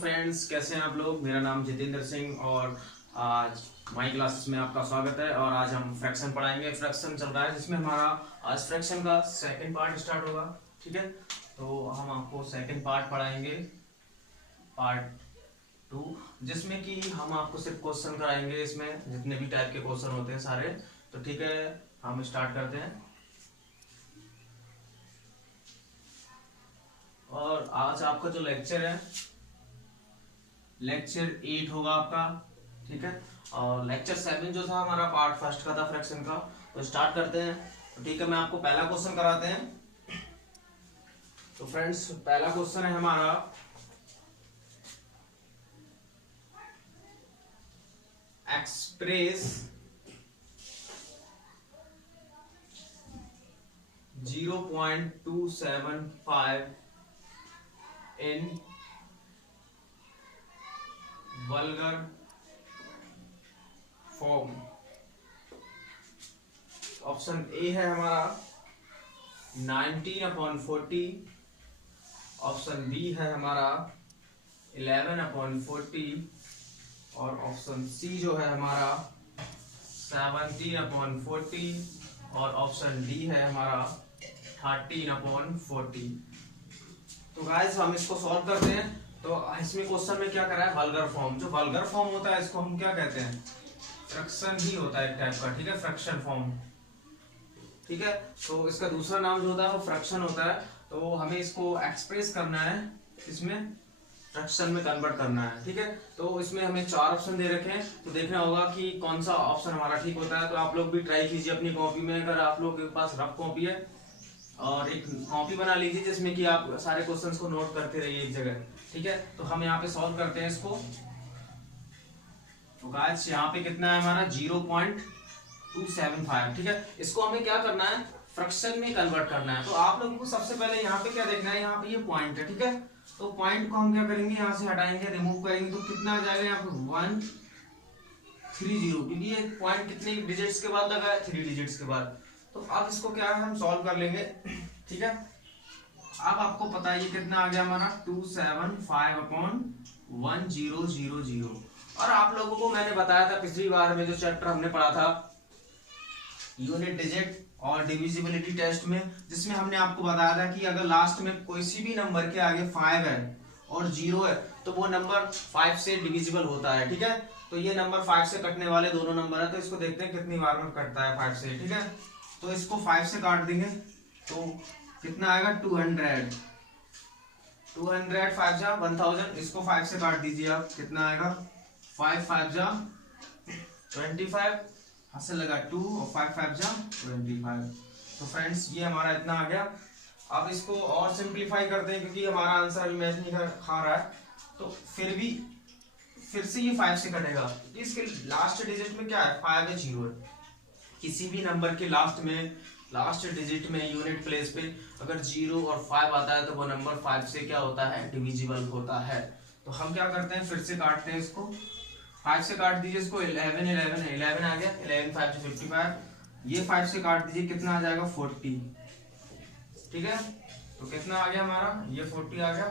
Friends, कैसे हैं आप लोग। मेरा नाम जितेंद्र सिंह और आज माई क्लासेस में आपका स्वागत है। और आज हम फ्रैक्शन पढ़ाएंगे। फ्रैक्शन चल रहा है जिसमें हमारा आज फ्रैक्शन का सेकंड पार्ट स्टार्ट होगा। ठीक है, तो हम आपको सेकंड पार्ट पढ़ाएंगे, पार्ट 2, जिसमें कि हम आपको सिर्फ क्वेश्चन कराएंगे। इसमें जितने भी टाइप के क्वेश्चन होते हैं सारे। तो ठीक है, हम स्टार्ट करते हैं। और आज आपका जो लेक्चर है, लेक्चर 8 होगा आपका। ठीक है, और लेक्चर 7 जो था हमारा पार्ट फर्स्ट का था फ्रैक्शन का। तो स्टार्ट करते हैं। तो ठीक है, मैं आपको पहला क्वेश्चन कराते हैं। तो फ्रेंड्स, पहला क्वेश्चन है हमारा express 0.275 in vulgar form. Option A है हमारा 19/40, ऑप्शन बी है हमारा 11/40 और ऑप्शन सी जो है हमारा 17/40 और ऑप्शन डी है हमारा 13/40। तो गाइस, हम इसको सॉल्व करते हैं। तो इसमें क्वेश्चन में क्या करा है, वल्गर फॉर्म। जो वल्गर फॉर्म होता है इसको हम क्या कहते हैं, फ्रैक्शन ही होता है एक टाइप का। ठीक है, फ्रैक्शन फॉर्म। ठीक है, तो इसका दूसरा नाम जो होता है वो फ्रैक्शन होता है। तो हमें इसको एक्सप्रेस करना है, इसमें फ्रैक्शन में कन्वर्ट करना है। ठीक है, तो इसमें हमें 4 ऑप्शन दे रखे हैं। तो देखना होगा कि कौन सा ऑप्शन हमारा ठीक होता है। तो आप लोग भी ट्राई कीजिए अपनी कॉपी में, अगर आप लोग के पास रफ कॉपी है, और एक कॉपी बना लीजिए जिसमें कि आप सारे क्वेश्चंस को नोट करते रहिए एक जगह। ठीक है, तो हम यहाँ पे सॉल्व करते हैं इसको। तो गाइस, यहाँ पे कितना है हमारा 0.275। ठीक है, इसको हमें क्या करना है, फ्रैक्शन में कन्वर्ट करना है। तो आप लोगों को सबसे पहले यहाँ पे क्या देखना है, यहाँ पे ये पॉइंट है। ठीक है, तो पॉइंट को हम क्या करेंगे, यहाँ से हटाएंगे, रिमूव करेंगे। तो कितना आ जाएगा यहाँ पे 130, क्योंकि ये पॉइंट कितने डिजिट्स के बाद लगा है, 3 डिजिट्स के बाद। तो अब इसको क्या है, हम सॉल्व कर लेंगे। ठीक है, अब आपको पता है ये कितना आ गया हमारा 275/1000। और आप लोगों को मैंने बताया था पिछली बार में, जो चैप्टर हमने पढ़ा था यूनिट डिजिट और डिविजिबिलिटी टेस्ट में, जिसमें हमने आपको बताया था कि अगर लास्ट में कोई सी भी नंबर के आगे 5 है और 0 है तो वो नंबर 5 से डिविजिबल होता है। ठीक है, तो ये नंबर 5 से कटने वाले दोनों नंबर है। तो इसको देखते हैं कितनी बार में कटता है 5 से। ठीक है, तो इसको 5 से काट देंगे तो कितना आएगा 200। 200 5 जा 1000। इसको 5 से काट दीजिए आप, कितना आएगा 5 5 जा 25, हाथ लगा 2 और 5 5 जा 25। तो फ्रेंड्स, ये हमारा इतना आ गया। अब इसको और सिंप्लीफाई करते हैं, क्योंकि हमारा आंसर अभी मैच नहीं खा रहा है। तो फिर से ये 5 से कटेगा। इसके लास्ट डिजिट में क्या है, 5 है, 0 है। किसी भी नंबर के लास्ट डिजिट में यूनिट प्लेस पे अगर 0 और 5 आता है तो वो नंबर 5 से क्या होता है, डिविजिबल होता है। तो हम क्या करते हैं, फिर से काटते हैं इसको। 5 से काट दीजिए इसको, 11 11 है, 11 आ गया, 11 5 से 55। ये 5 से काट दीजिए, कितना आ जाएगा 40। ठीक है, तो कितना आ गया हमारा, ये 40 आ गया,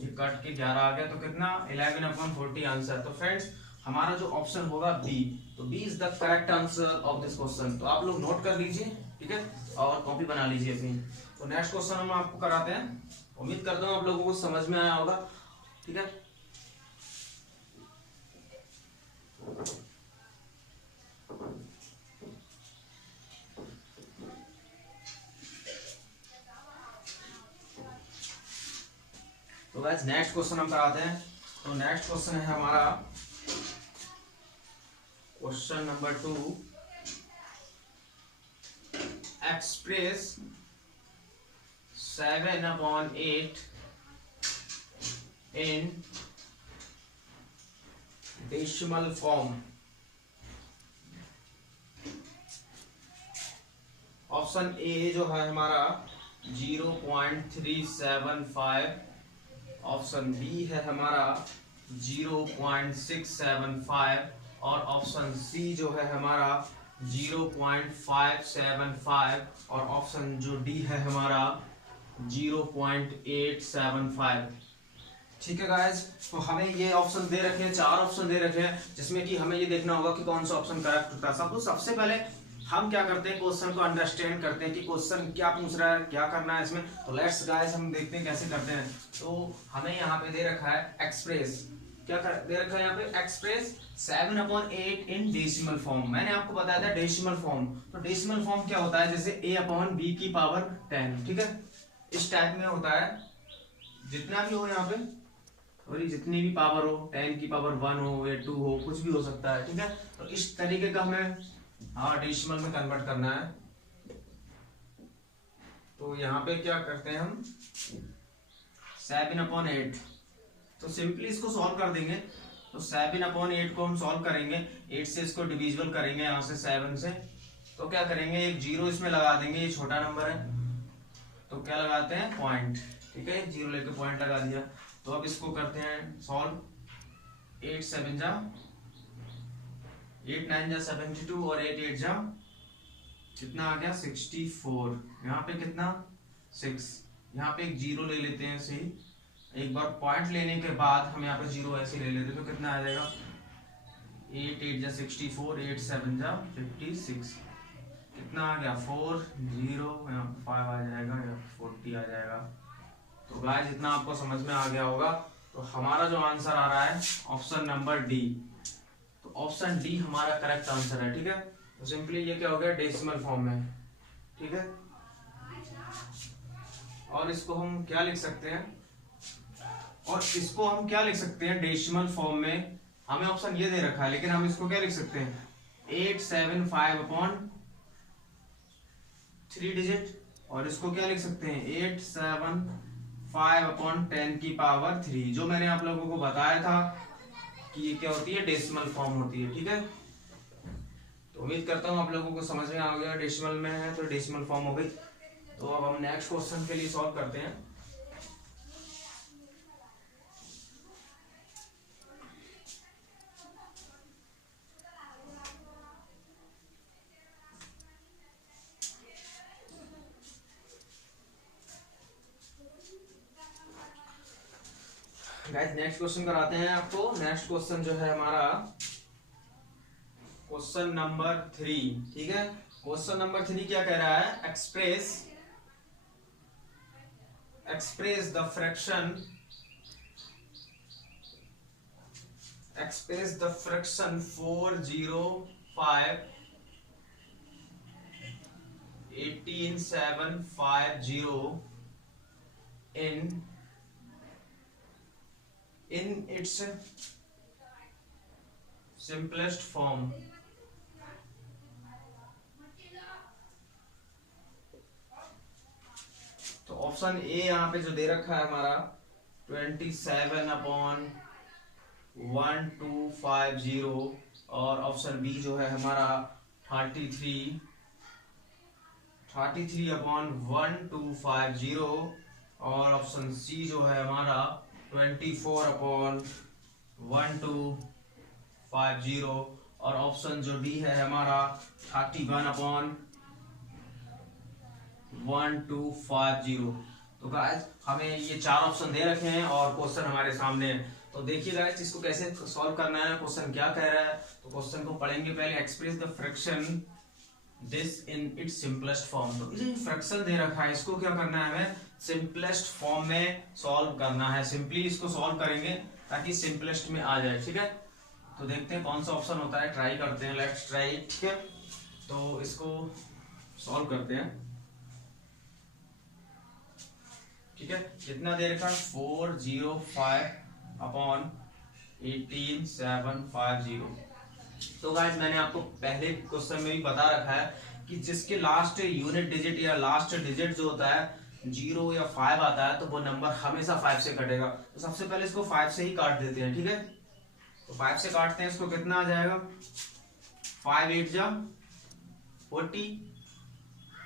ये कट के 11 आ गया। तो कितना 11/40 आंसर। तो फ्रेंड्स, हमारा जो ऑप्शन होगा बी, तो B is the correct answer of this question. तो आप लोग नोट कर लीजिए। ठीक है, और कॉपी बना लीजिए अपनी। तो नेक्स्ट क्वेश्चन हम आपको कराते हैं। उम्मीद करता हूँ आप लोगों को समझ में आया होगा। ठीक है, तो गाइस, नेक्स्ट क्वेश्चन हम कराते हैं। तो नेक्स्ट क्वेश्चन है हमारा question number 2, express 7/8 in decimal form. Option A जो है हमारा 0.375, ऑप्शन बी है हमारा 0.675 और ऑप्शन सी जो है हमारा 0.575 और ऑप्शन जो डी है हमारा 0.875। ठीक है गाइस, तो हमें ये ऑप्शन दे रखे हैं, 4 ऑप्शन दे रखे हैं, जिसमें कि हमें ये देखना होगा कि कौन सा ऑप्शन करेक्ट होता है। तो सबसे पहले हम क्या करते हैं, क्वेश्चन को अंडरस्टैंड करते हैं कि क्वेश्चन क्या पूछ रहा है, क्या करना है इसमें। तो लेट्स गाइस हम देखते हैं कैसे करते हैं। तो हमें यहाँ पे दे रखा है एक्सप्रेस, दे रखा है यहाँ पे एक्सप्रेस 7/8 इन डेसिमल फॉर्म। मैंने आपको बताया था डेसिमल फॉर्म। तो डेसिमल फॉर्म क्या होता है, जैसे a/b की पावर 10, ठीक है, इस टाइप में होता है। जितना भी हो यहाँ पे, और ये जितनी भी पावर हो, 10 की पावर 1 हो या 2 हो, कुछ भी हो सकता है, ठीक है। तो इस तरीके का हमें डेसिमल में कन्वर्ट करना है। तो यहाँ पे क्या करते हैं हम, 7/8, तो सिंपली इसको सॉल्व कर देंगे। तो 7/8 को हम सॉल्व करेंगे, 8 से इसको डिविजिबल करेंगे, यहाँ से 7 से। तो क्या करेंगे, एक 0 इसमें लगा देंगे, ये छोटा नंबर है तो क्या लगाते हैं, पॉइंट, ठीक है, 0 लेके पॉइंट लगा दिया। तो अब इसको करते हैं सॉल्व। 8 7 जा 8 9 जा 72 और 8 8 जा कितना आ गया, 64। यहाँ पे कितना, 6। यहाँ पे एक 0 ले लेते हैं ऐसे ही। एक बार पॉइंट लेने के बाद हम यहाँ पे 0 ऐसे ले लेते हैं, तो कितना आ जाएगा, 8 8 जा 64, 8 7 जा 56, कितना आ गया, 4 0, यहाँ पे 5 आ जाएगा या 40 आ जाएगा। तो गाइस जितना आपको समझ में आ गया होगा। तो हमारा जो आंसर आ रहा है ऑप्शन नंबर डी। तो ऑप्शन डी हमारा करेक्ट आंसर है, ठीक है। तो सिंपली ये क्या हो गया, डेसिमल फॉर्म में, ठीक है। और इसको हम क्या लिख सकते हैं, डेसिमल फॉर्म में हमें ऑप्शन ये दे रखा है, लेकिन हम इसको क्या लिख सकते हैं, 875/3 डिजिट। और इसको क्या लिख सकते हैं, 875/10 की पावर 3, जो मैंने आप लोगों को बताया था कि ये क्या होती है, डेसिमल फॉर्म होती है, ठीक है। तो उम्मीद करता हूँ आप लोगों को समझ में आ गया, डेसिमल में है तो डेसिमल फॉर्म हो गई। तो अब हम नेक्स्ट क्वेश्चन के लिए सॉल्व करते हैं। गाइस नेक्स्ट क्वेश्चन कराते हैं आपको। नेक्स्ट क्वेश्चन जो है हमारा क्वेश्चन नंबर 3, ठीक है। क्वेश्चन नंबर 3 क्या कह रहा है, express the fraction 405 18750 in its simplest form। तो ऑप्शन ए यहाँ पे जो दे रखा है हमारा 27/1250, और ऑप्शन बी जो है हमारा 33/1250, और ऑप्शन सी जो है हमारा 24/1250, और ऑप्शन जो डी है हमारा 31/1250। तो गाइस हमें ये 4 ऑप्शन दे रखे हैं और क्वेश्चन हमारे सामने है। तो देखिए गाइस इसको कैसे सॉल्व करना है, क्वेश्चन क्या कह रहा है। तो क्वेश्चन को पढ़ेंगे पहले, express the fraction this in its simplest form. तो ये फ्रैक्शन दे रखा है, इसको क्या करना है, हमें सिंपलेस्ट फॉर्म में सॉल्व करना है। सिंपली इसको सॉल्व करेंगे ताकि सिंपलेस्ट में आ जाए, ठीक है। तो देखते हैं कौन सा ऑप्शन होता है, ट्राई करते हैं, लेट्स ट्राई, ठीक है। तो इसको सॉल्व करते हैं, ठीक है। कितना दे रखा, 405/18750। तो गाइस मैंने आपको पहले क्वेश्चन में भी बता रखा है कि जिसके लास्ट यूनिट डिजिट या लास्ट डिजिट जो होता है 0 या 5 आता है, तो वो नंबर हमेशा 5 से कटेगा। तो सबसे पहले इसको 5 से ही काट देते हैं, ठीक है। तो 5 से काटते हैं, इसको कितना आ जाएगा, 5 8 जा 40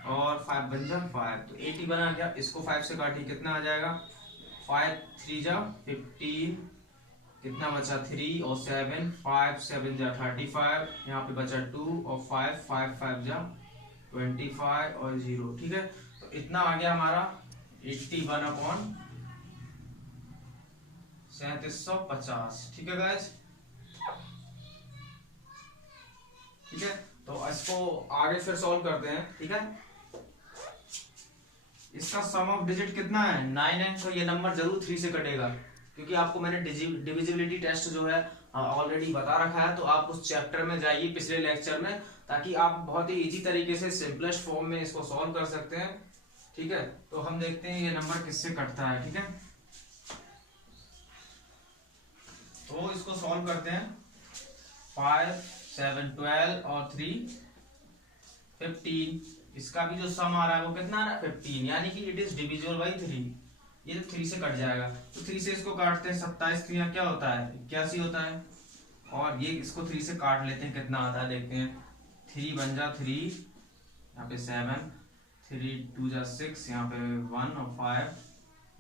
और 5 बन जा 5, तो 80 बना गया। इसको 5 से काटिए, कितना आ जाएगा, 5 3 जा 15, कितना बचा 3 और 7, 5 7 जा 35, यहाँ पे बचा 2 और 5 5 5 जा 25 और 0, ठीक है। तो इतना आ गया हमारा 81/750। 3750। ठीक है गाइस, ठीक है। तो इसको आगे फिर सॉल्व करते हैं। ठीक है, इसका सम ऑफ डिजिट कितना है 9 है, तो ये नंबर जरूर 3 से कटेगा, क्योंकि आपको मैंने डिविजिबिलिटी टेस्ट जो है ऑलरेडी बता रखा है। तो आप उस चैप्टर में जाइए पिछले लेक्चर में, ताकि आप बहुत ही इजी तरीके से सिंपलेस्ट फॉर्म में इसको सॉल्व कर सकते हैं। ठीक है, तो हम देखते हैं ये नंबर किससे कटता है। ठीक है, तो इसको सॉल्व करते हैं। 5 7 12 और 3 15, इसका भी जो सम आ रहा है वो कितना आ रहा है 15, यानी कि इट इज डिविजिबल बाई 3। ये तो 3 से कट जाएगा, तो 3 से इसको काटते हैं, 27 3 क्या होता है 81 होता है। और ये इसको 3 से काट लेते हैं, कितना आता है देखते हैं। 3 बन जा 3, यहाँ पे 7, 3 2 जा 6, यहाँ पे 1 और 5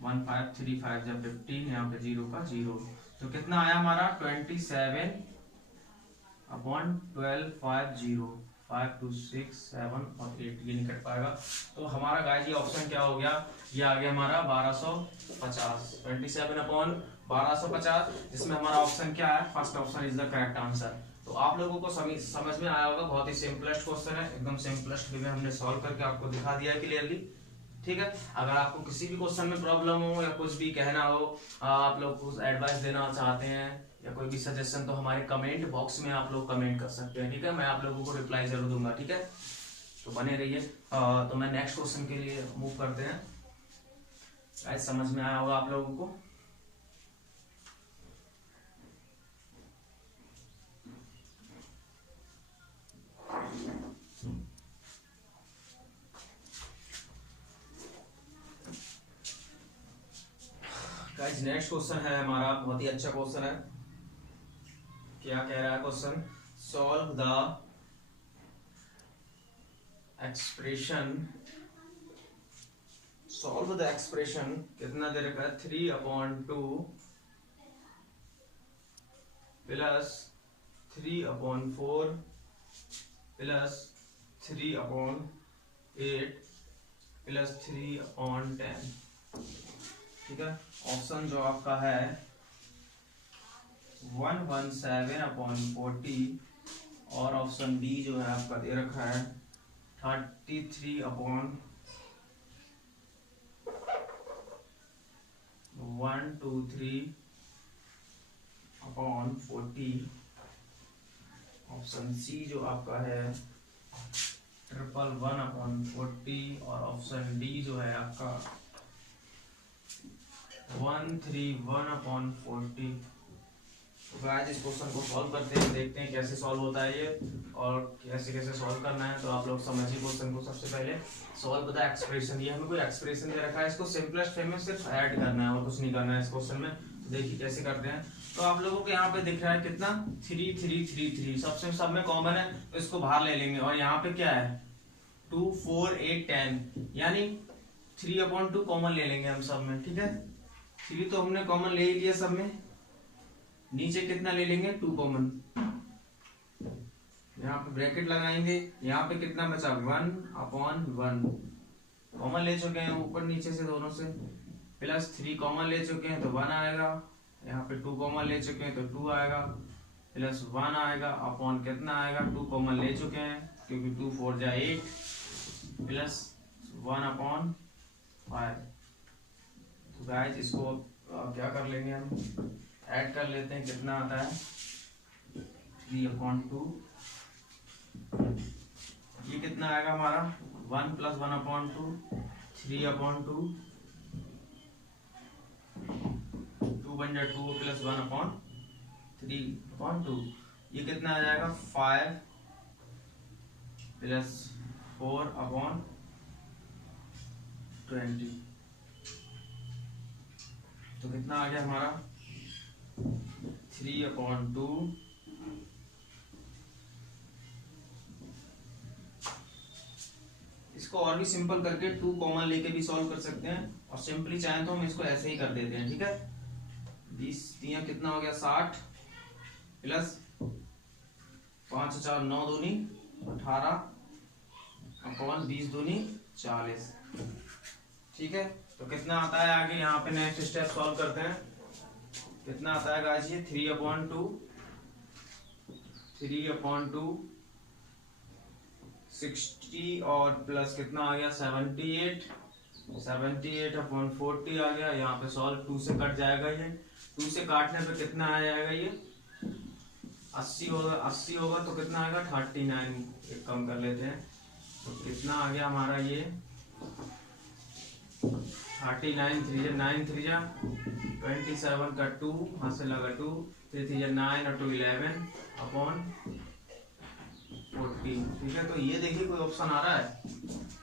1 5 3 5 जा 15, यहाँ पे 0 का 0। तो कितना आया हमारा 27 अपॉन 12 5 0 5 2 6 7 और 8, ये नहीं कट पाएगा। तो हमारा गाइस ये ऑप्शन क्या हो गया, ये आ गया हमारा 1250, 27 अपॉन 1250, जिसमें हमारा ऑप्शन क्या है, first option is the correct answer. तो आप लोगों को समझ में आया होगा, बहुत ही सिंपलेस्ट क्वेश्चन है, एकदम सिंपलेस्ट वे में हमने सॉल्व करके आपको दिखा दिया है क्लियरली। ठीक है, अगर आपको किसी भी क्वेश्चन में प्रॉब्लम हो या कुछ भी कहना हो, आप लोग कुछ एडवाइस देना चाहते हैं या कोई भी सजेशन, तो हमारे कमेंट बॉक्स में आप लोग कमेंट कर सकते हैं। ठीक है, मैं आप लोगों को रिप्लाई जरूर दूंगा। ठीक है, तो बने रहिए। तो मैं नेक्स्ट क्वेश्चन के लिए मूव करते हैं। गाइस समझ में आया होगा आप लोगों को। गाइस नेक्स्ट क्वेश्चन है हमारा, बहुत ही अच्छा क्वेश्चन है। क्या कह रहा है question, solve the expression, solve the expression, कितना दे रखा है 3/2 प्लस 3/4 प्लस 3/8 प्लस 3/10। ठीक है, ऑप्शन जो आपका है 117/40 और ऑप्शन बी जो है आपका दे रखा है 33/123। अपॉन 40, ऑप्शन सी जो आपका है 111/40 और ऑप्शन डी जो है आपका 131/40। तो आज इस क्वेश्चन को सॉल्व करते हैं, देखते हैं कैसे सॉल्व होता है ये और कैसे कैसे सॉल्व करना है। तो आप लोग समझिए क्वेश्चन को। सबसे पहले सॉल्व द एक्सप्रेशन, ये हमें कोई एक्सप्रेशन दे रखा है, इसको सिंपलेस्ट वे में सिर्फ ऐड करना है और कुछ नहीं करना है इस क्वेश्चन में। तो देखिए कैसे करते हैं। तो आप लोगों को यहाँ पे दिख रहा है कितना 3 3 3 3, सबसे सब में कॉमन है, तो इसको बाहर ले लेंगे। और यहाँ पे क्या है 2 4 8 10, यानी 3/2 कॉमन ले लेंगे हम सब में। ठीक है, 3 तो हमने कॉमन ले ही लिया सब में। नीचे कितना ले लेंगे 2 कॉमन, यहाँ पे ब्रैकेट लगाएंगे, यहाँ पे कितना बचा 1/1 कॉमन ले चुके हैं ऊपर नीचे से दोनों से, प्लस 3 कॉमन ले चुके हैं तो 1 आएगा, यहाँ पे 2 कॉमन ले चुके हैं तो 2 आएगा, प्लस 1 आएगा, अपॉन कितना आएगा 2 कॉमन ले चुके हैं क्योंकि 2 4 जा 8 प्लस 1/5। तो गाइस इसको क्या कर लेंगे हम, ऐड कर लेते हैं, कितना आता है 3/2। ये कितना आएगा हमारा 1 + 1/2 3/2, 2 बन जाए 2 + 1/3/2। ये कितना आ जाएगा 5 + 4/20। तो कितना आ गया हमारा 3/2 इसको और भी सिंपल करके 2 कॉमन लेके भी सॉल्व कर सकते हैं, और सिंपली चाहें तो हम इसको ऐसे ही कर देते हैं। ठीक है, 20 3 कितना हो गया 60 प्लस 5 4 9 दूनी 18 अपॉन 20 दूनी 40। ठीक है, तो कितना आता है आगे, यहाँ पे नेक्स्ट स्टेप सॉल्व करते हैं। कितना आता है गाइस ये 3/2 60 और प्लस कितना आ गया 78 78/40 आ गया। यहाँ पे सॉल्व 2 से कट जाएगा, ये 2 से काटने पे कितना आ जाएगा ये 80 होगा। 80 होगा तो कितना आएगा 39, एक कम कर लेते हैं तो कितना आ गया हमारा ये 39 3 9 3 27 का 2 हाथ से लगा 2 3 3 9 और 2 11/40। ठीक है, तो ये देखिए कोई ऑप्शन आ रहा है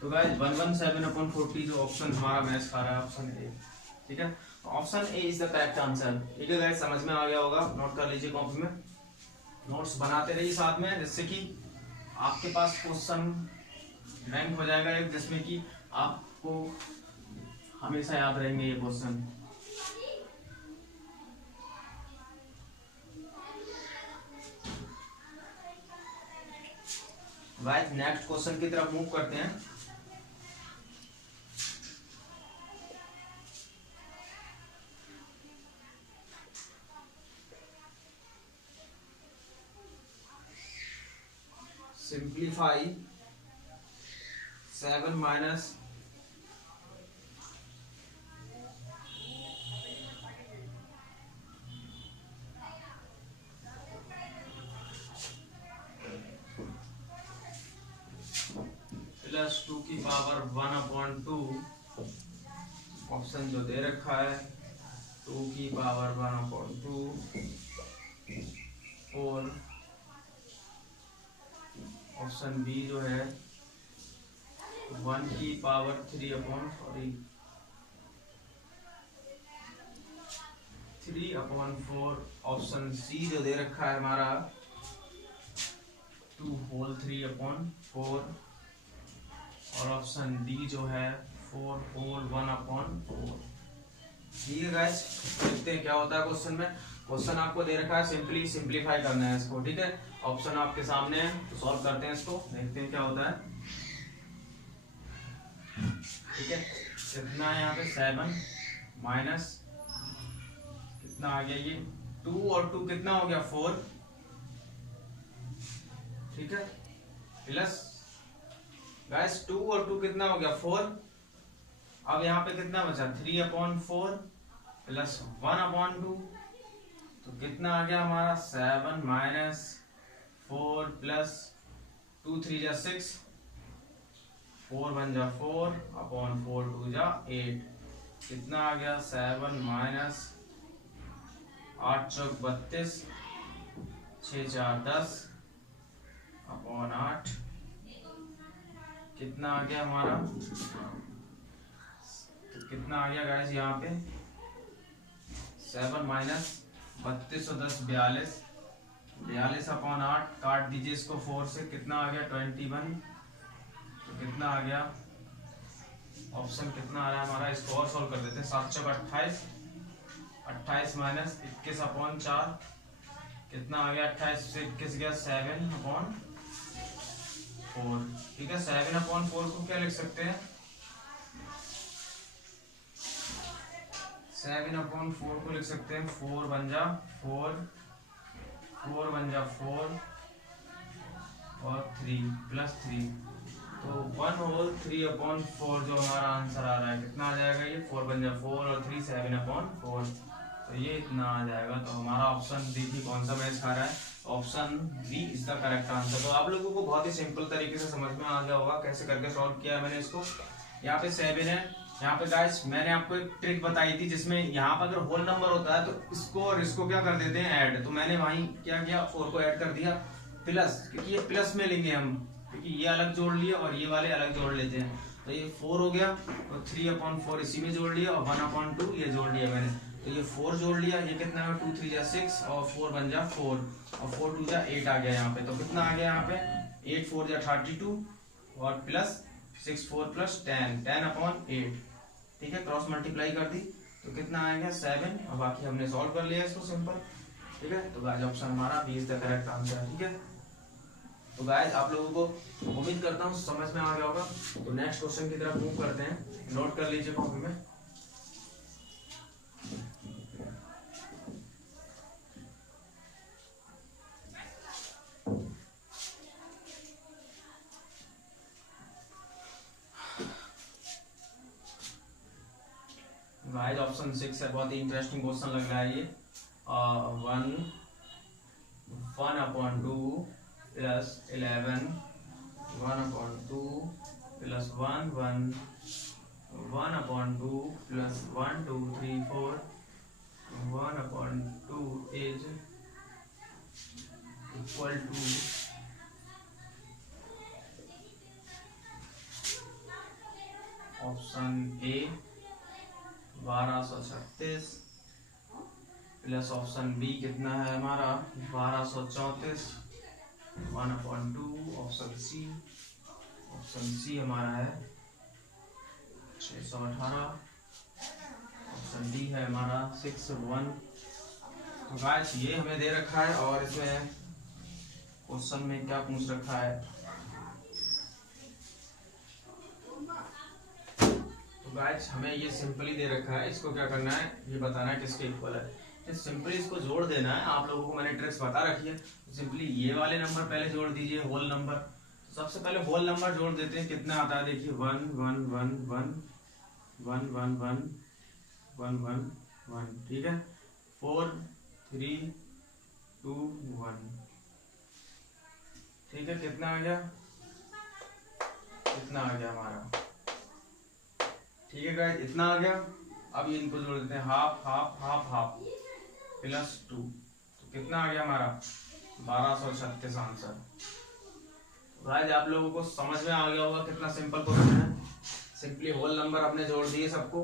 तो गाइस 117/40 जो ऑप्शन हमारा मैच खा रहा है ऑप्शन ए। ठीक है, option A is the correct answer. ठीक है गाइस, समझ में आ गया होगा, नोट कर लीजिए कॉपी में, नोट्स बनाते रहिए साथ में, जिससे कि आपके पास क्वेश्चन बैंक हो जाएगा एक, जिसमें कि आपको हमेशा याद रहेंगे ये क्वेश्चन। गाइस नेक्स्ट क्वेश्चन की तरफ मूव करते हैं। सिंप्लीफाई 7 माइनस प्लस 2 की पावर 1/2, ऑप्शन जो दे रखा है 2 की पावर 1/2 और ऑप्शन बी जो है 1 की पावर 3/4, ऑप्शन सी जो दे रखा है हमारा 2 होल 3/4 और ऑप्शन डी जो है 4 होल 1/4। ठीक है गाइस, देखते हैं क्या होता है क्वेश्चन में। क्वेश्चन आपको दे रखा है, सिंपली सिंप्लीफाई करना है इसको। ठीक है, ऑप्शन आपके सामने है तो सॉल्व करते हैं इसको, देखते हैं क्या होता है। ठीक है, कितना है यहाँ पे 7 माइनस कितना आ गया ये 2 और 2 कितना हो गया 4। ठीक है, प्लस गाइस 2 और 2 कितना हो गया 4। अब यहाँ पे कितना बचा 3/4 प्लस 1/2 तो कितना आ गया हमारा 7 माइनस 4 प्लस 2 3 जा 6 4 1 जा 4/4 2 जा 8 कितना आ गया 7 माइनस 8 चौक 32 6 4 10/8 कितना आ गया हमारा, तो कितना आ गया गाइस यहाँ पे 7 माइनस 32 और 10 42 42/8 काट दीजिए इसको 4 से, कितना आ गया 21। तो कितना आ गया ऑप्शन कितना आ रहा है हमारा, इसको और सोल्व कर देते हैं 7 चौक 28 28 माइनस 21/4 कितना आ गया 28 से 21 गया 7/4। ठीक है, 7/4 को क्या लिख सकते हैं 7/4 को लिख सकते हैं 4 1 जा 4 4 1 जा 4 और 3 प्लस 3 तो 1 होल 3/4 जो हमारा आंसर आ रहा है कितना आ जाएगा ये 4 1 जा 4 और 3 7/4 तो ये इतना आ जाएगा। तो हमारा ऑप्शन देखिए कौन सा मैच खा रहा है, option B is the correct answer. तो आप लोगों को बहुत ही सिंपल तरीके से समझ में आ गया होगा कैसे करके सॉल्व किया है मैंने इसको। यहाँ पे 7 है, यहाँ पे गाइस मैंने आपको एक ट्रिक बताई थी जिसमें यहाँ पर अगर होल नंबर होता है तो इसको और इसको क्या कर देते हैं ऐड, तो मैंने वहीं क्या किया 4 को ऐड कर दिया प्लस, क्योंकि ये प्लस में लेंगे हम, क्योंकि ये अलग जोड़ लिए और ये वाले अलग जोड़ लेते हैं। तो ये 4 हो गया और 3/4 इसी में जोड़ लिया और 1/2 ये जोड़ लिया मैंने, तो ये 4 जोड़ लिया, ये कितना है 2 3 जा 6 और 4 1 जा 4 और 4 2 जा 8 आ गया यहाँ पे। तो कितना आ गया यहाँ पे 8 4 जा 32 और प्लस 6 4 प्लस 10/8। ठीक है, क्रॉस मल्टीप्लाई कर दी तो कितना आएगा 7 और बाकी हमने सॉल्व कर लिया इसको सिंपल। ठीक है, तो गाइस ऑप्शन हमारा B is the correct answer. ठीक है, तो गाइस आप लोगों को उम्मीद करता हूँ समझ में आ गया होगा। तो नेक्स्ट क्वेश्चन की तरफ मूव करते हैं, नोट कर लीजिए कॉपी में। गाइस ऑप्शन 6 है, बहुत ही इंटरेस्टिंग क्वेश्चन लग रहा है ये। 1/2 plus 11 1/2 plus 1/2 plus 1 2 3 4 1/2 is equal to option A 1236 plus option B कितना है हमारा 1234 1/2 ऑप्शन सी हमारा है 618 ऑप्शन डी है हमारा 61। तो गाइस ये हमें दे रखा है और इसमें क्वेश्चन में क्या पूछ रखा है, तो गाइस हमें ये सिंपली दे रखा है, इसको क्या करना है ये बताना है किसके इक्वल है। तो सिंपली इसको जोड़ देना है, आप लोगों को मैंने ट्रिक्स बता रखी है। तो सिंपली ये वाले नंबर पहले जोड़ दीजिए, होल नंबर। तो सबसे पहले होल नंबर जोड़ देते हैं, कितना आता है देखिए 1 1 1 1 1 1 1 1 1 1, ठीक है। 4 3 2 1, ठीक है। कितना आ गया, कितना आ गया हमारा, ठीक है गाइस इतना आ गया। अब इनको जोड़ देते हैं, half half half half plus 2, तो कितना आ गया हमारा 1236 आंसर। गाइस आप लोगों को समझ में आ गया होगा कितना सिंपल क्वेश्चन है। सिंपली होल नंबर अपने जोड़ दिए सबको,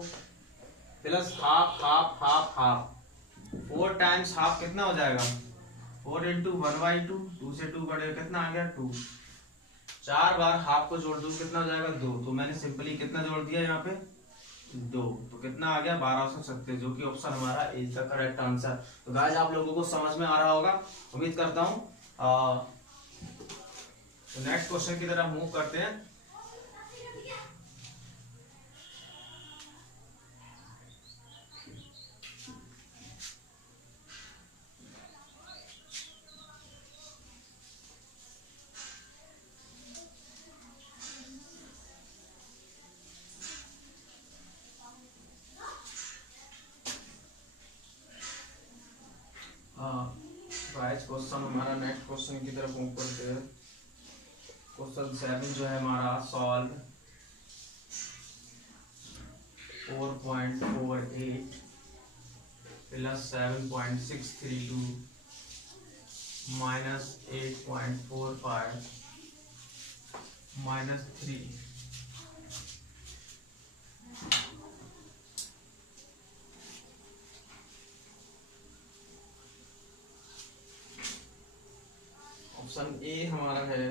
plus half half half half, 4 times half कितना हो जाएगा 4 × 1/2, 2 से 2 कटेगा कितना आ गया 2। 4 बार हाफ को जोड़ दूं कितना हो जाएगा 2, तो मैंने सिंपली कितना जोड़ दिया यहाँ पे 2, तो कितना आ गया 1236, जो कि ऑप्शन हमारा इज द करेक्ट आंसर। तो गाइस आप लोगों को समझ में आ रहा होगा, उम्मीद करता हूँ। तो नेक्स्ट क्वेश्चन की तरफ मूव करते हैं। क्वेश्चन हमारा नेक्स्ट क्वेश्चन की तरफ मूव करते हैं। क्वेश्चन 7 जो है हमारा solve 4.48 plus 7.632 minus 8.45 minus 3। Option A हमारा है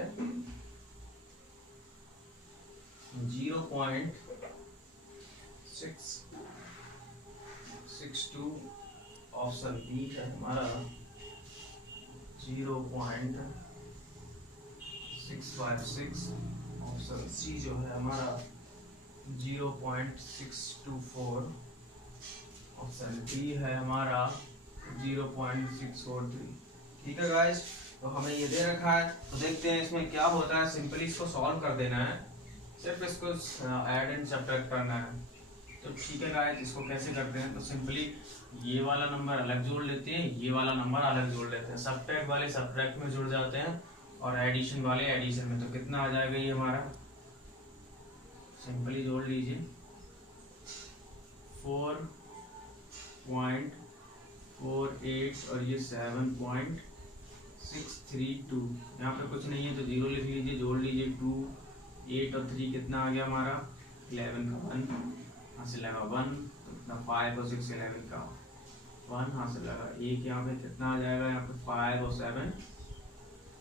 0.662, ऑप्शन बी है हमारा 0.656, ऑप्शन सी जो है हमारा 0.624, ऑप्शन डी है हमारा 0.643। ठीक है गाइस, तो हमें ये दे रखा है, तो देखते हैं इसमें क्या होता है। सिंपली इसको सॉल्व कर देना है, सिर्फ इसको ऐड एंड सब्ट्रैक्ट करना है। तो ठीक है गाइस, इसको कैसे करते हैं, तो सिंपली ये वाला नंबर अलग जोड़ लेते हैं, ये वाला नंबर अलग जोड़ लेते हैं, सब्ट्रैक्ट वाले सब्ट्रैक्ट में जुड़ जाते हैं और एडिशन वाले एडिशन में। तो कितना आ जाएगा ये हमारा, सिंपली जोड़ लीजिए 4.48 और ये 7.632, यहाँ पे कुछ नहीं है तो 0 लिख लीजिए, जोड़ लीजिए 2 8 और 3 कितना आ गया हमारा 11 का 1, यहाँ से लगा 1, तो कितना 5 और 6 11 का 1, यहाँ से लगा 1, यहाँ पे कितना आ जाएगा, यहाँ पे 5 और 7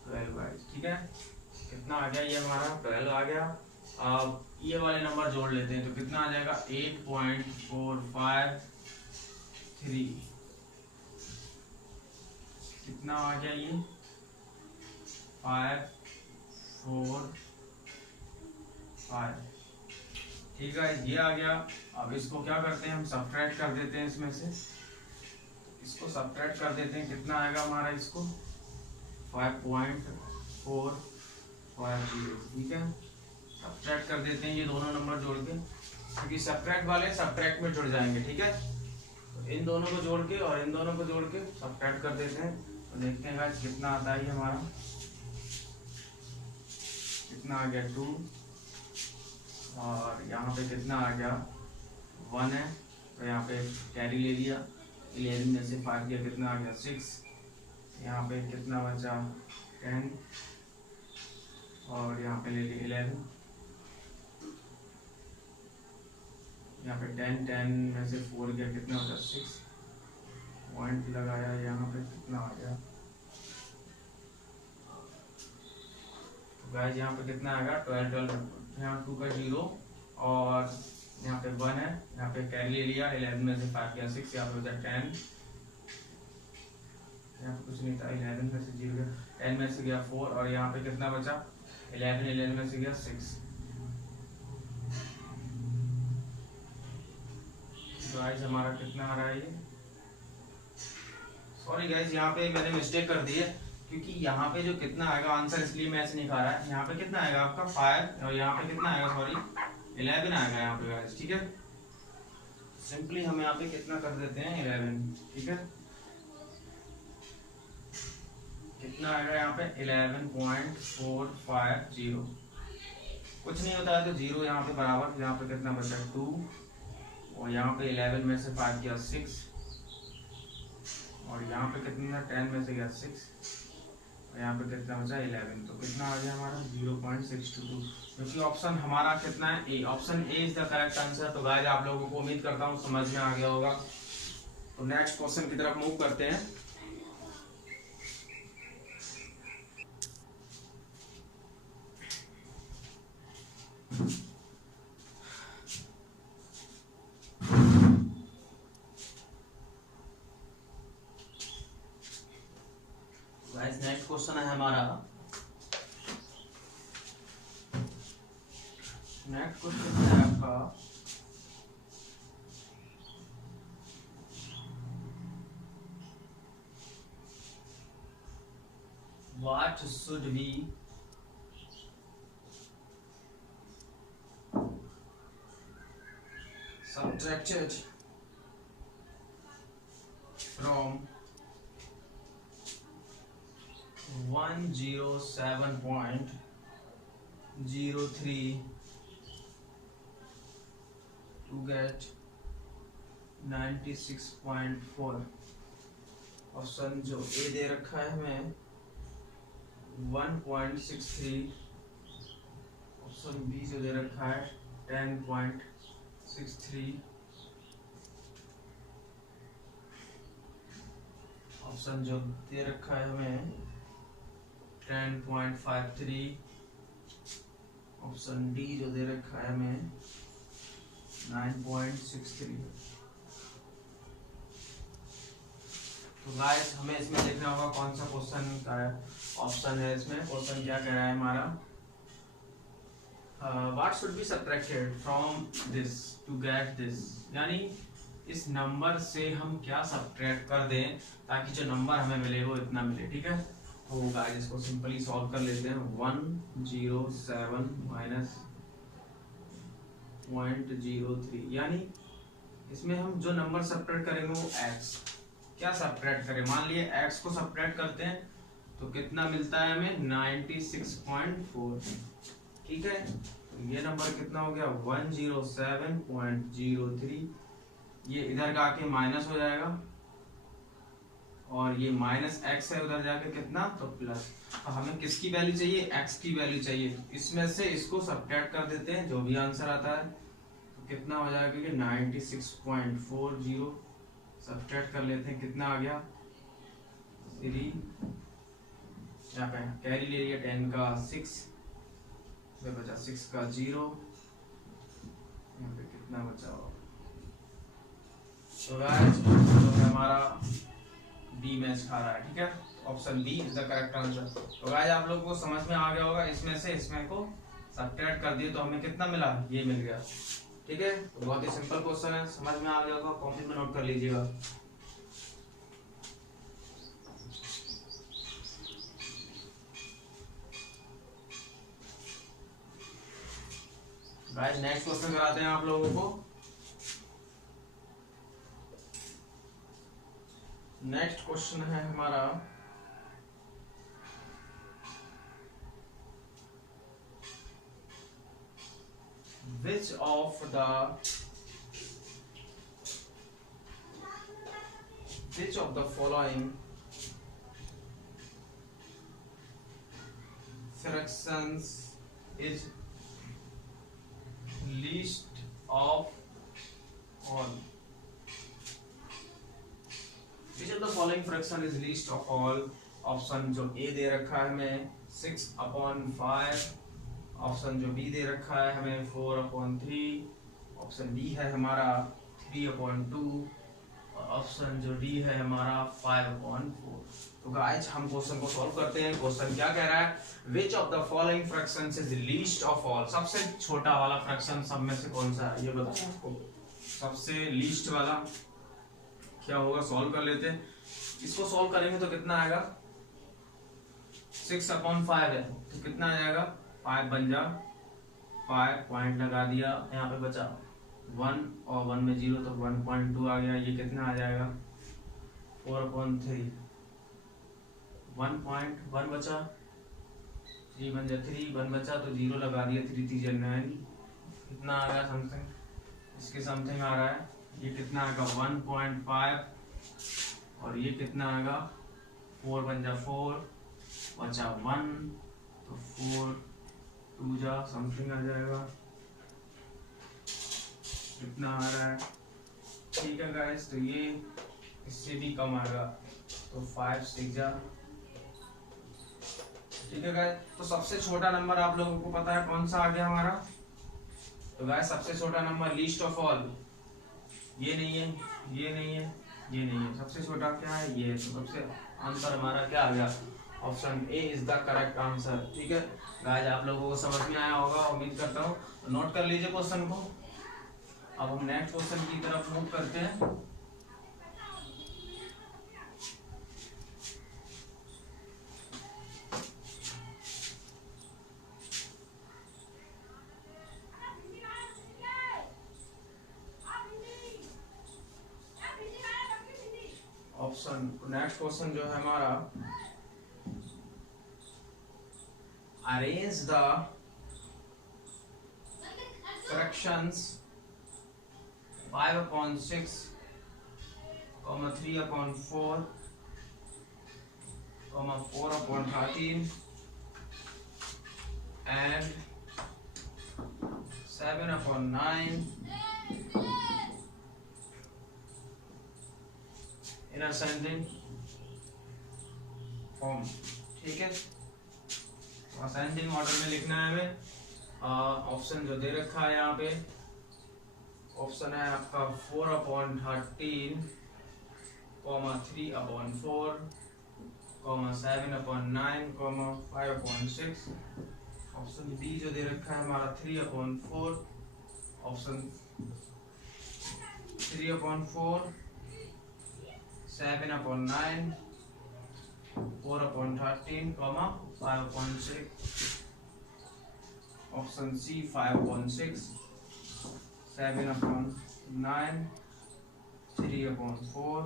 12। ठीक है, कितना आ गया ये हमारा 12 आ गया। अब ये वाले नंबर जोड़ लेते हैं, तो कितना आ जाएगा 8.453, कितना आ गया ये 5 4 5। ठीक है, ये आ गया। अब इसको क्या करते हैं हम, सब्ट्रैक्ट कर देते हैं इसमें से, इसको सब्ट्रैक्ट कर देते हैं, कितना आएगा हमारा इसको 5.450। ठीक है, सब्ट्रैक्ट कर देते हैं ये दोनों नंबर जोड़ के, क्योंकि सब्ट्रैक्ट वाले सब्ट्रैक्ट में जुड़ जाएंगे। ठीक है, तो इन दोनों को जोड़ के और इन दोनों को जोड़ के सब्ट्रैक्ट कर देते हैं, तो देखते हैं गाइस कितना आता है ये हमारा। कितना आ गया 2, और यहाँ पे कितना आ गया 1 है, तो यहाँ पे कैरी ले लिया, 11 में से 5 किया, कितना आ गया 6, यहाँ पे कितना बचा 10, और यहाँ पे ले लिया 11, यहाँ पे 10 में से 4 गया, कितना बचा 6, पॉइंट लगाया, यहाँ पे कितना आ गया, तो गाइस यहाँ पे कितना आएगा 12, यहाँ 2 का 0, और यहाँ पे 1 है, यहाँ पे कैरी ले लिया, 11 में से 5 गया 6, यहाँ पे बचा 10, यहाँ पे कुछ नहीं था, 11 में से 0 गया, 10 में से गया 4, और यहाँ पे कितना बचा 11 में से गया 6। गाइस हमारा कितना आ रहा है ये, सॉरी गाइस यहाँ पे मैंने मिस्टेक कर दी है, क्योंकि यहाँ पे जो कितना आएगा आंसर इसलिए मैं ऐसे नहीं खा रहा है, यहाँ पे कितना आएगा आपका 5, और यहाँ पे कितना आएगा सॉरी 11 आएगा यहाँ पे गाइस। ठीक है, सिंपली हम यहाँ पे कितना कर देते हैं 11। ठीक है, कितना आएगा यहाँ पे 11.450, कुछ नहीं होता है तो 0 यहाँ पे बराबर, यहाँ पे कितना बचा 2, और यहाँ पे 11 में से 5 गया 6, और यहाँ पे कितना 10 में से गया 6, और यहाँ पे कितना बचा 11, तो कितना आ गया हमारा 0.622, क्योंकि ऑप्शन हमारा कितना है A, option A is the correct answer. तो गाइस आप लोगों को उम्मीद करता हूँ समझ में आ गया होगा। तो नेक्स्ट क्वेश्चन की तरफ मूव करते हैं। नेक्स्ट क्वेश्चन है हमारा, नेक्स्ट क्वेश्चन है आपका what should we subtracted from 107.03 to get 96.4। Option जो ए दे रखा है हमें 1.63, ऑप्शन बी जो दे रखा है 10.63, ऑप्शन जो दे रखा है हमें 10.53, ऑप्शन डी जो दे रखा है हमें 9.63। तो गाइस हमें इसमें देखना होगा कौन सा क्वेश्चन का ऑप्शन है। इसमें क्वेश्चन क्या कह रहा है हमारा, what should be subtracted from this to get this, यानी इस नंबर से हम क्या सब्ट्रैक्ट कर दें ताकि जो नंबर हमें मिले वो इतना मिले। ठीक है, तो गाइस इसको सिंपली सॉल्व कर लेते हैं। 107 माइनस 0.03, यानी इसमें हम जो नंबर सब्ट्रैक्ट करेंगे वो x, क्या सब्ट्रैक्ट करें, मान लिए x को सब्ट्रैक्ट करते हैं तो कितना मिलता है हमें 96.4। ठीक है, तो ये नंबर कितना हो गया 107.03, ये इधर का आके माइनस हो जाएगा, और ये माइनस x है उधर जाके कितना तो प्लस। तो हमें किसकी वैल्यू चाहिए, x की वैल्यू चाहिए, इसमें से इसको सब्ट्रैक्ट कर देते हैं, जो भी आंसर आता है तो कितना हो जाएगा कि 96.40 सब्ट्रैक्ट कर लेते हैं, कितना आ गया 3, यहाँ पे कैरी ले लिया 10 का 6, फिर बचा 6 का 0, यहाँ पे कितना बचा होगा, तो गाइस हमारा बी मैच खा रहा है। ठीक है, option B is the correct answer. तो गाइस आप लोगों को समझ में आ गया होगा, इसमें से इसमें को सब्ट्रैक्ट कर दिए तो हमें कितना मिला, ये मिल गया। ठीक है, तो बहुत ही सिंपल क्वेश्चन है, समझ में आ गया होगा, कॉपी में नोट कर लीजिएगा। गाइस नेक्स्ट क्वेश्चन कराते हैं आप लोगों को। नेक्स्ट क्वेश्चन है हमारा which of the following fractions is least of all? Which of the following fraction is least of all? Option जो ए दे रखा है हमें 6/5, ऑप्शन जो बी दे रखा है हमें 4/3, ऑप्शन बी है हमारा 3/2 और ऑप्शन जो डी है हमारा 5/4। तो गाइस हम क्वेश्चन को सॉल्व करते हैं। क्वेश्चन क्या कह रहा है, which of the following fractions is least of all? सबसे छोटा वाला फ्रैक्शन सब में से कौन सा है ये बताओ आपको। सबसे लीस्ट वाला क्या होगा, सॉल्व कर लेते हैं। इसको सॉल्व करेंगे तो कितना आएगा, 6/5 है तो कितना आ जाएगा, 5 बन जा 5 पॉइंट लगा दिया, यहाँ पे बचा 1 और 1 में 0 तो 1.2 आ गया। ये कितना आ जाएगा 4/3, 1.1 बचा, 3 बन जा 3, 1 बचा तो 0 लगा दिया, 3 3 9, कितना आ गया समथिंग, इसके समथिंग आ रहा है। ये कितना आएगा 1.5 और ये कितना आएगा 4 बन जा 4 बचा 1 तो 4 2 जा समथिंग आ जाएगा, कितना आ रहा है। ठीक है गाइस, तो ये इससे भी कम आएगा तो 5 6 जा। ठीक है गाइस, तो सबसे छोटा नंबर आप लोगों को पता है कौन सा आ गया हमारा। तो गाइस सबसे छोटा नंबर लीस्ट ऑफ ऑल ये नहीं है, ये नहीं है, ये नहीं है, सबसे छोटा क्या है ये। तो सबसे आंसर हमारा क्या आ गया, option A is the correct answer. ठीक है गाइस, आप लोगों को समझ में आया होगा उम्मीद करता हूँ। तो नोट कर लीजिए क्वेश्चन को। अब हम नेक्स्ट क्वेश्चन की तरफ मूव करते हैं। ऑप्शन नेक्स्ट क्वेश्चन जो है हमारा, arrange the fractions 5/6, 3/4, 4/13 and 7/9 in ascending form. ठीक है, असेंडिंग ऑर्डर में लिखना है हमें। ऑप्शन जो दे रखा है यहाँ पे, ऑप्शन है आपका 4/13, 3/4, 7/9, 5/6। ऑप्शन बी जो दे रखा है हमारा 3/4, option 3/4, 7/9, 4/13, 5/6। Option C 5/6, 7/9, 3/4।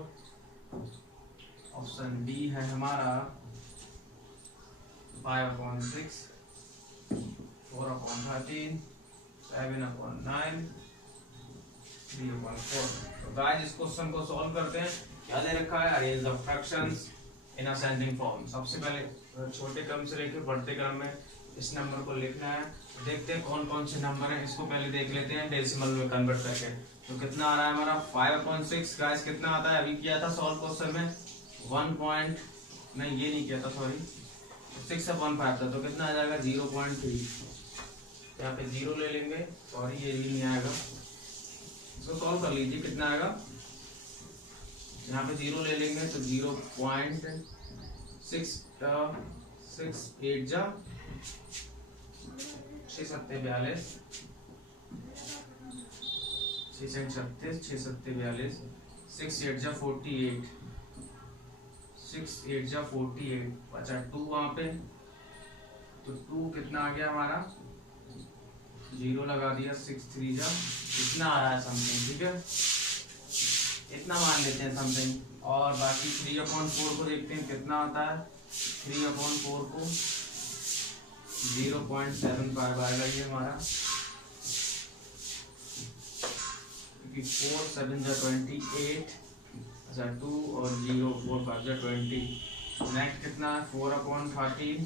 Option B है हमारा 5/6, 4/13, 7/9, 3/4। तो गाइस इस क्वेश्चन को सॉल्व करते हैं। क्या दे रखा है, arrange the fractions in ascending form. सबसे पहले छोटे क्रम से लेकर बढ़ते क्रम में इस नंबर को लिखना है। देखते हैं कौन कौन से नंबर हैं, इसको पहले देख लेते हैं डेसिमल में कन्वर्ट करके। तो कितना आ रहा है हमारा 5/6। गाइस कितना आता है, अभी किया था सॉल्व क्वेश्चन में 1 पॉइंट नहीं, ये नहीं किया था सॉरी, 6/5 था तो कितना आ जाएगा 0.3। यहाँ पे 0 ले लेंगे, सॉरी ये भी नहीं आएगा, इसको सॉल्व कर लीजिए कितना आएगा। यहाँ पे 0 ले लेंगे तो 0.668 जा 6 7 42, 6 6 36, 6 7 42, 6 8 जा 48, 6 8 जा 48, बचा 2 वहां पे, तो 2 कितना आ गया हमारा 0 लगा दिया, 6 3 जा इतना आ रहा है समथिंग, ठीक है, इतना मान लेते हैं समथिंग। और बाकी 3/4 को देखते हैं कितना आता है। 3/4 को 0.75 आएगा ये हमारा, क्योंकि 4 7 जा 28, अच्छा 2 और 0 4 5 जा 20। नेक्स्ट कितना है 4/13,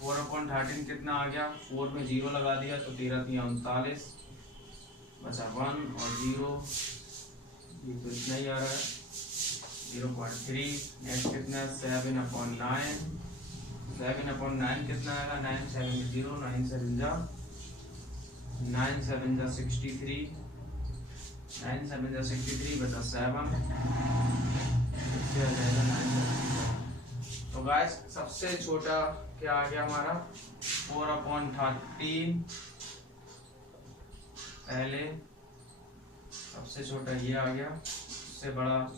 4/13 कितना आ गया, 4 में 0 लगा दिया तो 13 3 39, बचा 1 और 0, ये तो इतना ही आ रहा है 0.3। नेक्स्ट कितना है 7/9, 7/9 कितना आएगा, 9 7 0, 9 7 जा 63, 9 7 जा 63 बचा 7, इससे आ जाएगा 9 7। तो गाइस सबसे छोटा क्या आ गया हमारा 4/13, पहले सबसे छोटा ये आ गया, उससे बड़ा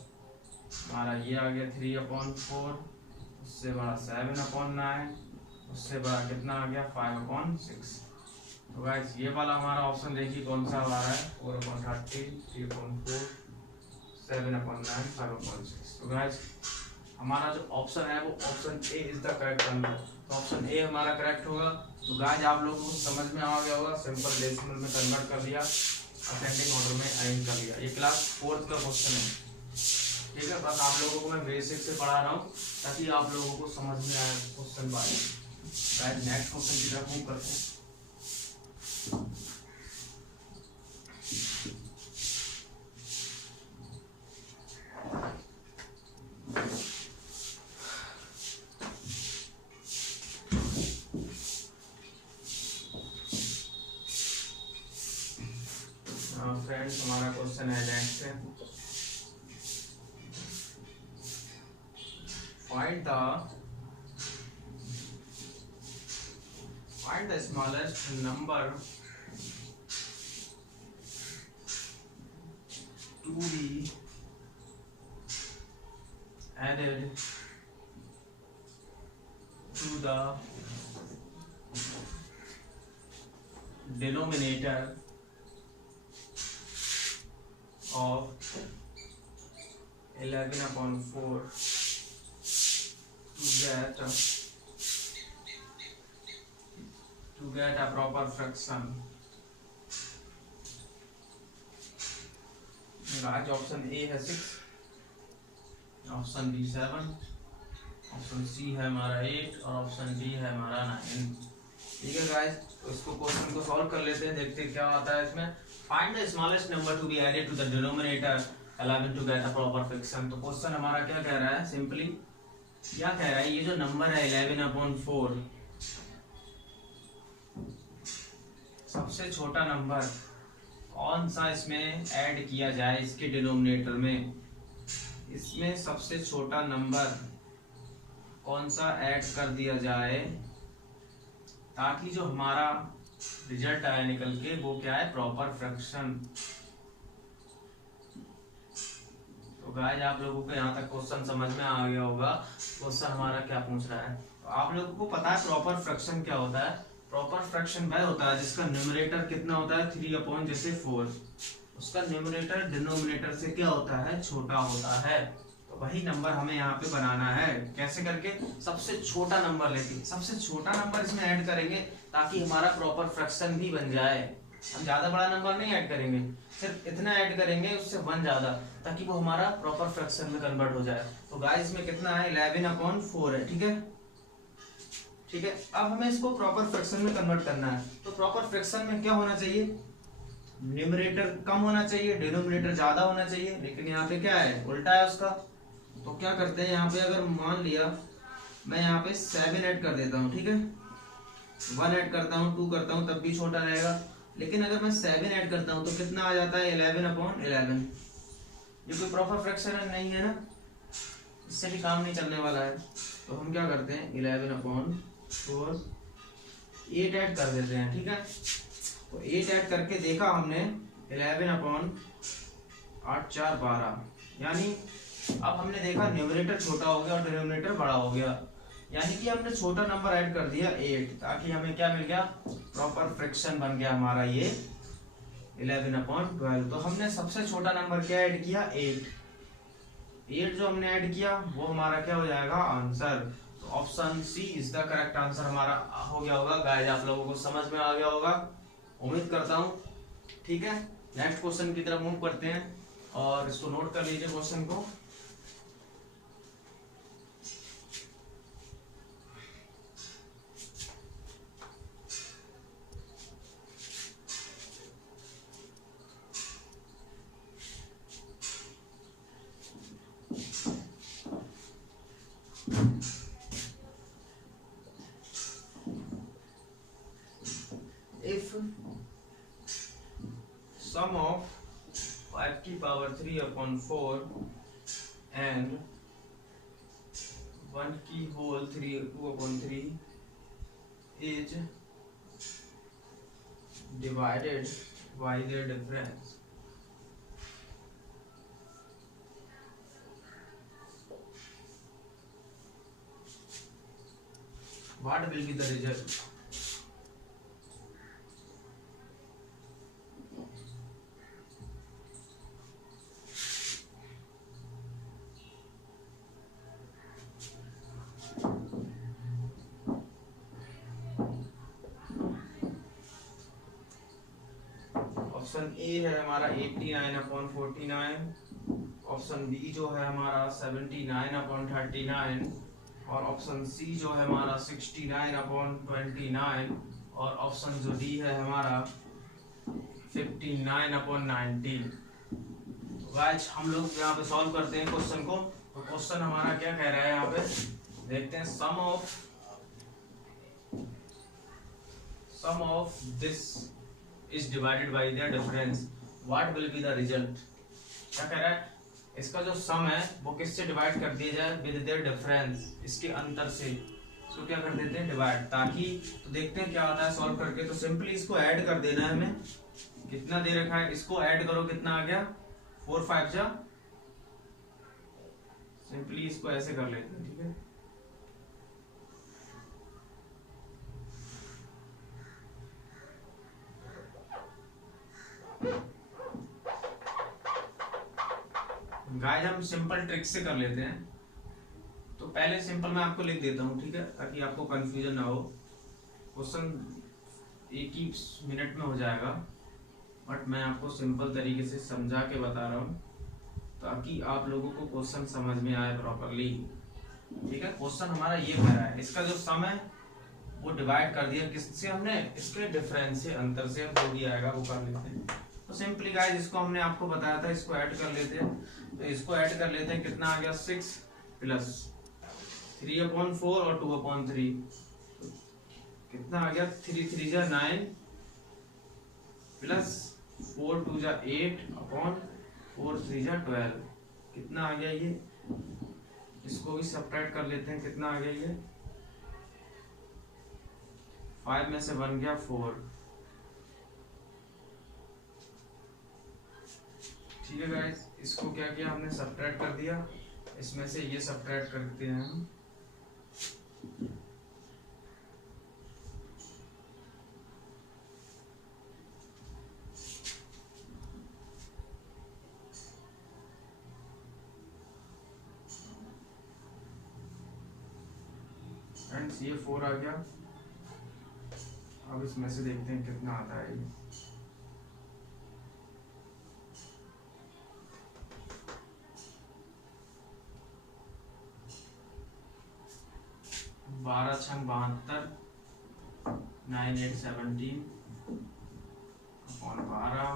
हमारा ये आ गया 3/4, उससे बड़ा 7/9, उससे बड़ा कितना आ गया 5/6। तो गाइस ये वाला हमारा ऑप्शन देखिए कौन सा आ रहा है, 4/13, 3/4, 7/9, 5/6। तो गाइस हमारा जो ऑप्शन है वो option A is the correct answer. तो ऑप्शन ए हमारा करेक्ट होगा। तो गाइस आप लोगों को समझ में आ गया होगा, सिंपल डेसिमल में कन्वर्ट कर लिया, असेंडिंग ऑर्डर में अरेंज कर लिया। ये क्लास 4th का क्वेश्चन है, ठीक है। बस आप लोगों को मैं बेसिक से पढ़ा रहा हूँ ताकि आप लोगों को समझ में आए क्वेश्चन बारे। गाइस नेक्स्ट क्वेश्चन की तरफ मूव करते हैं। फ्रेंड्स हमारा क्वेश्चन है नेक्स्ट है, find the smallest number to be added to the denominator of 11/4 to get a proper fraction। आज ऑप्शन ए है 6, ऑप्शन बी 7, ऑप्शन सी है हमारा 8 और ऑप्शन डी है हमारा 9। ठीक है गाइस, तो इसको क्वेश्चन को सॉल्व कर लेते हैं, देखते हैं क्या आता है इसमें। Find the smallest number to be added to the denominator 11 to get a proper fraction. तो क्वेश्चन हमारा क्या कह रहा है, सिंपली क्या कह रहा है, ये जो नंबर है 11/4, सबसे छोटा नंबर कौन सा इसमें ऐड किया जाए इसके डिनोमिनेटर में, इसमें सबसे छोटा नंबर कौन सा ऐड कर दिया जाए ताकि जो हमारा रिजल्ट आए निकल के वो क्या है, प्रॉपर फ्रैक्शन। तो गाइस आप लोगों को यहाँ तक क्वेश्चन समझ में आ गया होगा, क्वेश्चन हमारा क्या पूछ रहा है। तो आप लोगों को पता है प्रॉपर फ्रैक्शन क्या होता है। प्रॉपर फ्रैक्शन वह होता है जिसका न्यूमरेटर कितना होता है 3/4, उसका न्यूमरेटर डिनोमिनेटर से क्या होता है, छोटा होता है। तो वही नंबर हमें यहाँ पे बनाना है, कैसे करके, सबसे छोटा नंबर लेके सबसे छोटा नंबर इसमें ऐड करेंगे ताकि हमारा प्रॉपर फ्रैक्शन भी बन जाए। हम ज्यादा बड़ा नंबर नहीं ऐड करेंगे, सिर्फ इतना ऐड करेंगे उससे 1 ज्यादा, ताकि वो हमारा प्रॉपर फ्रैक्शन में कन्वर्ट हो जाए। तो गाइस इसमें कितना है 11/4 है, ठीक है, ठीक है। अब हमें इसको प्रॉपर फ्रैक्शन में कन्वर्ट करना है। तो प्रॉपर फ्रैक्शन में क्या होना चाहिए, न्यूमरेटर कम होना चाहिए, डिनोमिनेटर ज्यादा होना चाहिए, लेकिन यहाँ पे क्या है, उल्टा है उसका। तो क्या करते हैं, यहाँ पे अगर मान लिया मैं यहाँ पे 7 ऐड कर देता हूँ, ठीक है, 1 ऐड करता हूँ, 2 करता हूँ, तब भी छोटा रहेगा। लेकिन अगर मैं 7 ऐड करता हूँ तो कितना आ जाता है 11/11। ये कोई प्रॉपर फ्रैक्शन नहीं है ना, इससे भी काम नहीं चलने वाला है। तो हम क्या करते हैं 11/4 8 ऐड कर देते हैं, ठीक है। तो 8 ऐड करके देखा हमने 11/8 4 12, यानी अब हमने देखा न्यूमरेटर छोटा हो गया और डिनोमिनेटर बड़ा हो गया। यानी कि हमने छोटा नंबर ऐड कर दिया 8, ताकि हमें क्या मिल गया, प्रॉपर फ्रैक्शन बन गया हमारा ये 11/12। तो हमने सबसे छोटा नंबर क्या ऐड किया, 8 जो हमने ऐड किया वो हमारा क्या हो जाएगा, आंसर। तो option C is the correct answer हमारा हो गया होगा। गाइस आप लोगों को समझ में आ गया होगा, उम्मीद करता हूँ। ठीक है, नेक्स्ट क्वेश्चन की तरफ मूव करते हैं और इसको नोट कर लीजिए क्वेश्चन को। If sum of 5^3/4 and 1^2/3 is divided by their difference, what will be the result? Option A है हमारा 89/49, ऑप्शन बी जो है हमारा 79/39 और ऑप्शन सी जो है हमारा 69/29 और ऑप्शन जो डी है हमारा 59/19। गाइस हम लोग यहाँ पे सॉल्व करते हैं क्वेश्चन को। तो क्वेश्चन हमारा क्या कह रहा है, यहाँ पे देखते हैं। Sum of this is divided by their difference, what will be the result? क्या कह रहा है, इसका जो सम है वो किससे डिवाइड कर दिया जाए, with their difference, इसके अंतर से इसको क्या कर देते हैं, डिवाइड, ताकि तो देखते हैं क्या आता है सॉल्व करके। तो सिंपली इसको ऐड कर देना है हमें, कितना दे रखा है, इसको ऐड करो, कितना आ गया, 4 5 जा, सिंपली इसको ऐसे कर लेते हैं। ठीक है, गाइस हम सिंपल ट्रिक से कर लेते हैं। तो पहले सिंपल मैं आपको लिख देता हूँ, ठीक है, ताकि आपको कंफ्यूजन ना हो। क्वेश्चन एक ही मिनट में हो जाएगा, बट मैं आपको सिंपल तरीके से समझा के बता रहा हूँ ताकि आप लोगों को क्वेश्चन समझ में आए प्रॉपरली। ठीक है, क्वेश्चन हमारा ये कह रहा है, इसका जो सम है वो डिवाइड कर दिया किससे हमने, इसके डिफरेंस से, अंतर से। जो भी आएगा वो कर लेते हैं। तो सिंपली गाइस इसको हमने आपको बताया था, इसको ऐड कर लेते हैं। तो इसको ऐड कर लेते हैं, कितना आ गया, 6 प्लस 3/4 और 2/3, कितना आ गया, 3 3 जा 9 प्लस 4 2 जा 8/4 3 जा 12, कितना आ गया ये। इसको भी सब्ट्रैक्ट कर लेते हैं, कितना आ गया ये, 5 में से 1 गया 4। ठीक है गाइस, इसको क्या किया हमने, सब्ट्रैक्ट कर दिया, इसमें से ये सब्ट्रैक्ट करते हैं हम। फ्रेंड्स ये 4 आ गया। अब इसमें से देखते हैं कितना आता है ये। 12 छंग 72, 9 8 17 12,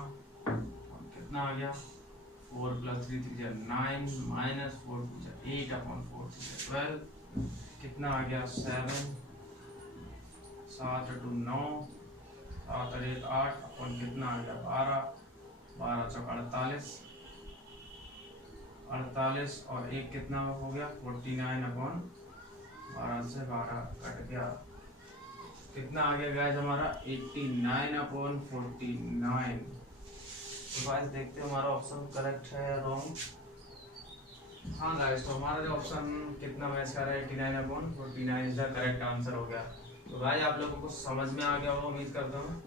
कितना आ गया, 4 + 3 3 जा 9 -4 2 जा 8/4 3 जा 12, कितना आ गया, 7 7 2 9 7 1 8 अपन कितना आ गया, 12 12 चौक 48 और एक कितना हो गया, 49/12 से 12 कट गया, कितना आ गया गाइस हमारा, 89/49। तो गाइस देखते हैं हमारा ऑप्शन करेक्ट है या रॉन्ग। हाँ गाइस, तो हमारा जो ऑप्शन कितना मैच कर रहा है 89/49 इज द करेक्ट आंसर हो गया। तो भाई आप लोगों को समझ में आ गया होगा उम्मीद करता हूँ।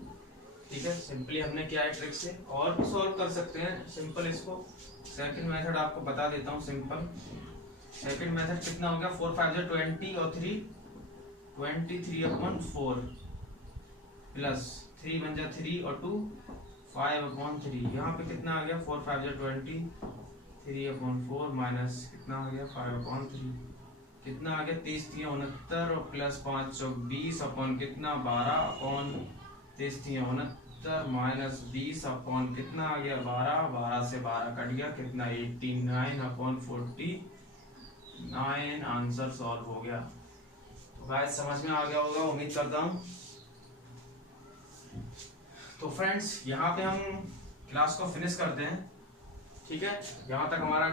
ठीक है, सिंपली हमने क्या है ट्रिक से और भी सॉल्व कर सकते हैं सिंपल इसको। सेकंड मेथड आपको बता देता हूँ सिंपल। सेकंड मेथड कितना हो गया 4 5 20 और 3 23/4 प्लस 3 बन जा 3 और 2 5/3। यहाँ पे कितना आ गया 4 5 20 3/4 माइनस कितना आ गया 5/3। कितना आ गया 30 3 69 और प्लस 5 20 अपॉन कितना 12/30 3 69 माइनस 20 अपॉन कितना आ गया 12 12 से 12 कट गया कितना 89/49 आंसर सॉल्व हो गया। तो गाइस समझ में आ गया होगा उम्मीद करता हूँ। तो फ्रेंड्स यहाँ पे हम क्लास को फिनिश करते हैं। ठीक है, यहाँ तक हमारा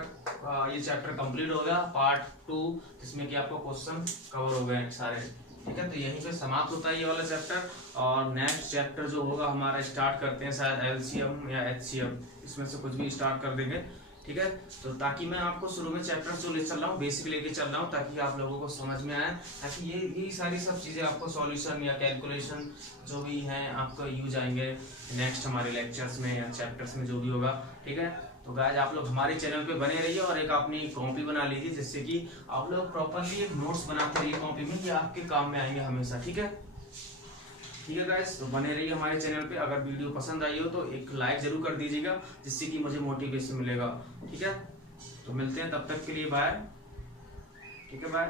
ये चैप्टर कंप्लीट हो गया पार्ट 2, जिसमें कि आपको क्वेश्चन कवर हो गए सारे। ठीक है, तो यहीं पे समाप्त होता है ये वाला चैप्टर और नेक्स्ट चैप्टर जो होगा हमारा स्टार्ट करते हैं शायद एलसीएम या एचसीएम, इसमें से कुछ भी स्टार्ट कर देंगे। ठीक है, तो ताकि मैं आपको शुरू में चैप्टर जो ले चल रहा हूँ बेसिक लेके चल रहा हूँ ताकि आप लोगों को समझ में आए, ताकि ये सारी सब चीज़ें आपको सॉल्यूशन या कैलकुलेशन जो भी हैं आपको यूज आएंगे नेक्स्ट हमारे लेक्चर्स में या चैप्टर्स में जो भी होगा। ठीक है, तो गाइस आप लोग हमारे चैनल पे बने रहिए और एक अपनी कॉपी बना लीजिए जिससे कि आप लोग प्रॉपरली एक नोट्स बनाते रहिए कॉपी में, ये आपके काम में आएंगे हमेशा। ठीक है, ठीक है गाइस, तो बने रहिए हमारे चैनल पे। अगर वीडियो पसंद आई हो तो एक लाइक जरूर कर दीजिएगा जिससे कि मुझे मोटिवेशन मिलेगा। ठीक है, तो मिलते हैं तब तक के लिए बाय। ठीक है, बाय।